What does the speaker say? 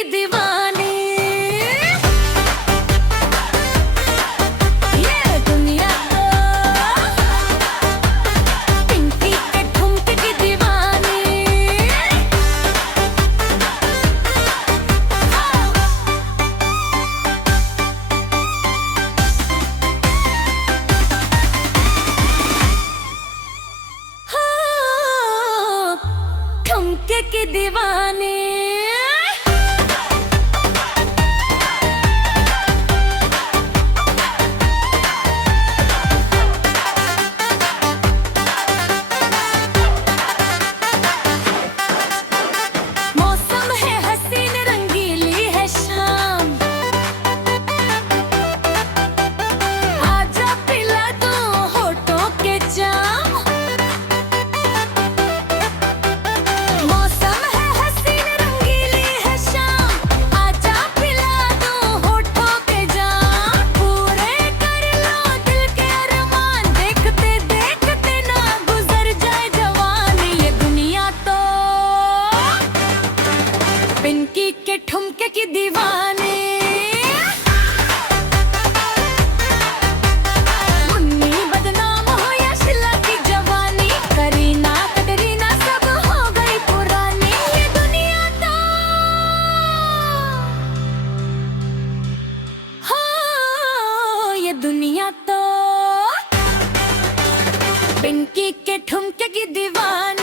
की दीवानी। ये दुनिया पिंकी के ठुमके की दीवानी। हाँ, ठुमके की दीवानी। मौसम है हसीन रंगीली है शाम, आजा पिला दो होठों के जाम। मौसम है हसीन रंगीली है शाम, आजा पिला दो होठों के जाम। पूरे कर लो दिल के अरमान, देखते देखते ना गुजर जाए जवानी। ये दुनिया तो पिंकी के ठुमके की दीवानी। मुन्नी बदनाम हो या शिला की जवानी, करीना कटरीना सब हो गई पुरानी। ये दुनिया तो हाँ, ये दुनिया तो पिंकी के ठुमके की दीवानी।